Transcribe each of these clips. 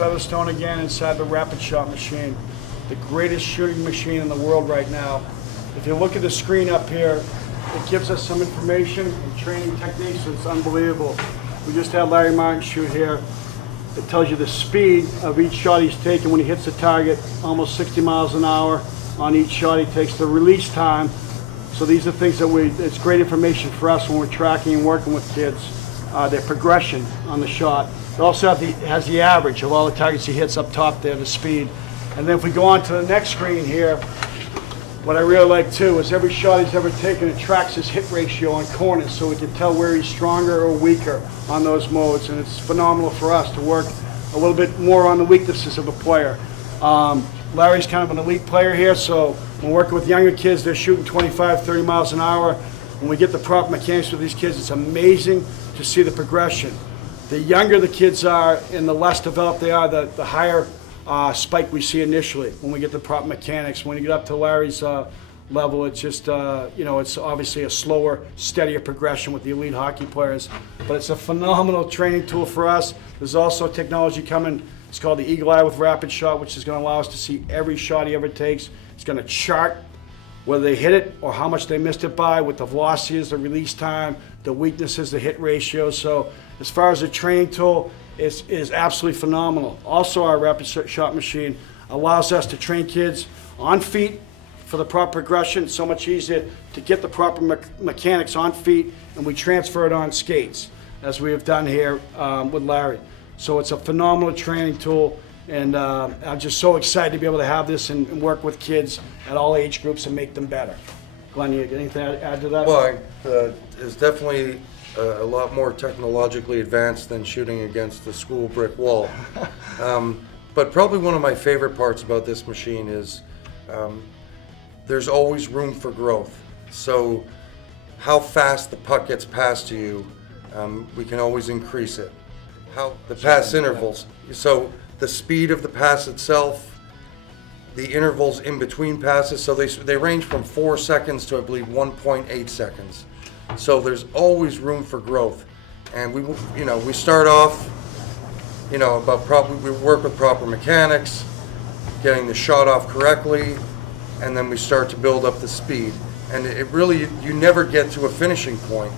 Featherstone again inside the Rapid Shot machine, the greatest shooting machine in the world right now. If you look at the screen up here, it gives us some information and training techniques. It's unbelievable. We just had Larry Martin shoot here. It tells you the speed of each shot he's taking when he hits the target, almost 60 miles an hour on each shot he takes. The release time. So these are things that it's great information for us when we're tracking and working with kids. Their progression on the shot. It also has the average of all the targets he hits up top there, the speed. And then if we go on to the next screen here, what I really like too is every shot he's ever taken, it tracks his hit ratio on corners so we can tell where he's stronger or weaker on those modes. And it's phenomenal for us to work a little bit more on the weaknesses of a player. Larry's kind of an elite player here, so when working with younger kids, they're shooting 25, 30 miles an hour. When we get the proper mechanics with these kids, it's amazing to see the progression. The younger the kids are and the less developed they are, the higher spike we see initially when we get the proper mechanics. When you get up to Larry's level, it's just, it's obviously a slower, steadier progression with the elite hockey players. But it's a phenomenal training tool for us. There's also technology coming. It's called the Eagle Eye with Rapid Shot, which is going to allow us to see every shot he ever takes. It's going to chart whether they hit it or how much they missed it by, with the velocities, the release time, the weaknesses, the hit ratio. So as far as a training tool, it is absolutely phenomenal. Also, our Rapid Shot machine allows us to train kids on feet for the proper progression. It's so much easier to get the proper mechanics on feet, and we transfer it on skates, as we have done here with Larry. So it's a phenomenal training tool, and I'm just so excited to be able to have this and work with kids at all age groups and make them better. Glenn, you got anything to add to that? Well, it's definitely a lot more technologically advanced than shooting against the school brick wall. But probably one of my favorite parts about this machine is there's always room for growth. So how fast the puck gets passed to you, we can always increase it. How the pass intervals, so the speed of the pass itself, the intervals in between passes, so they range from 4 seconds to, I believe, 1.8 seconds. So there's always room for growth, and we start off, we work with proper mechanics, getting the shot off correctly, and then we start to build up the speed. And it really, you never get to a finishing point.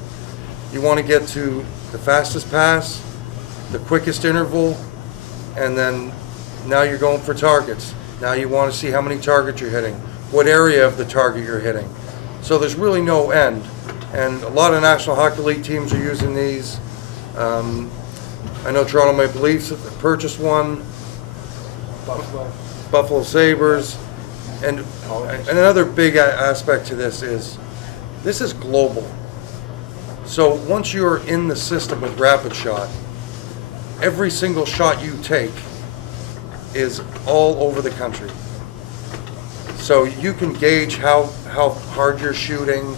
You want to get to the fastest pass, the quickest interval, and then now you're going for targets. Now you want to see how many targets you're hitting, what area of the target you're hitting. So there's really no end. And a lot of National Hockey League teams are using these. I know Toronto Maple Leafs have purchased one, Buffalo Sabres. And another big aspect to this is global. So once you're in the system with Rapid Shot, every single shot you take is all over the country. So you can gauge how hard you're shooting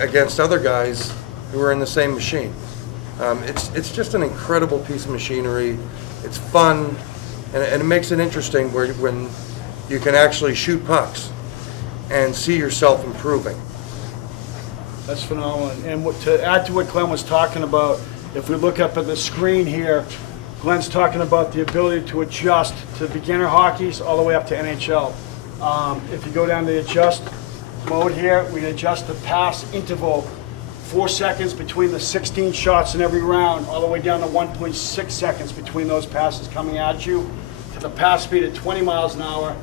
against other guys who are in the same machine. It's just an incredible piece of machinery. It's fun, and it makes it interesting when you can actually shoot pucks and see yourself improving. That's phenomenal. And to add to what Glenn was talking about, if we look up at the screen here, Glenn's talking about the ability to adjust to beginner hockeys all the way up to NHL. If you go down to the adjust mode here, we can adjust the pass interval 4 seconds between the 16 shots in every round, all the way down to 1.6 seconds between those passes coming at you, to the pass speed at 20 miles an hour,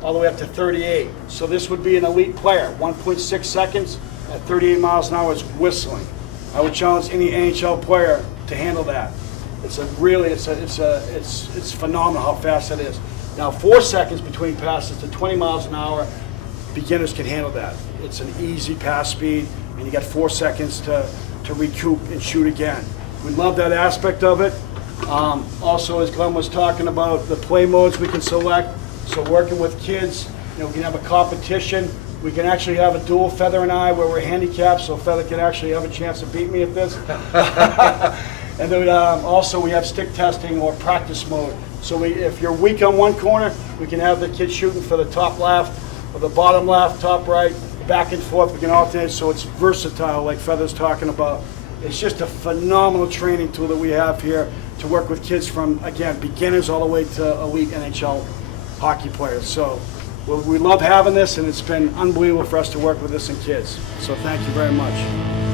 all the way up to 38. So this would be an elite player. 1.6 seconds at 38 miles an hour is whistling. I would challenge any NHL player to handle that. It's phenomenal how fast that is. Now 4 seconds between passes to 20 miles an hour, beginners can handle that. It's an easy pass speed, and you got 4 seconds to recoup and shoot again. We love that aspect of it. Also, as Glenn was talking about, the play modes we can select. So working with kids, we can have a competition. We can actually have a duel, Feather and I, where we're handicapped, so Feather can actually have a chance to beat me at this. And then also we have stick testing or practice mode. So if you're weak on one corner, we can have the kid shooting for the top left or the bottom left, top right, back and forth. We can alternate, so it's versatile, like Feather's talking about. It's just a phenomenal training tool that we have here to work with kids from, again, beginners all the way to elite NHL hockey players. So we love having this, and it's been unbelievable for us to work with this and kids. So thank you very much.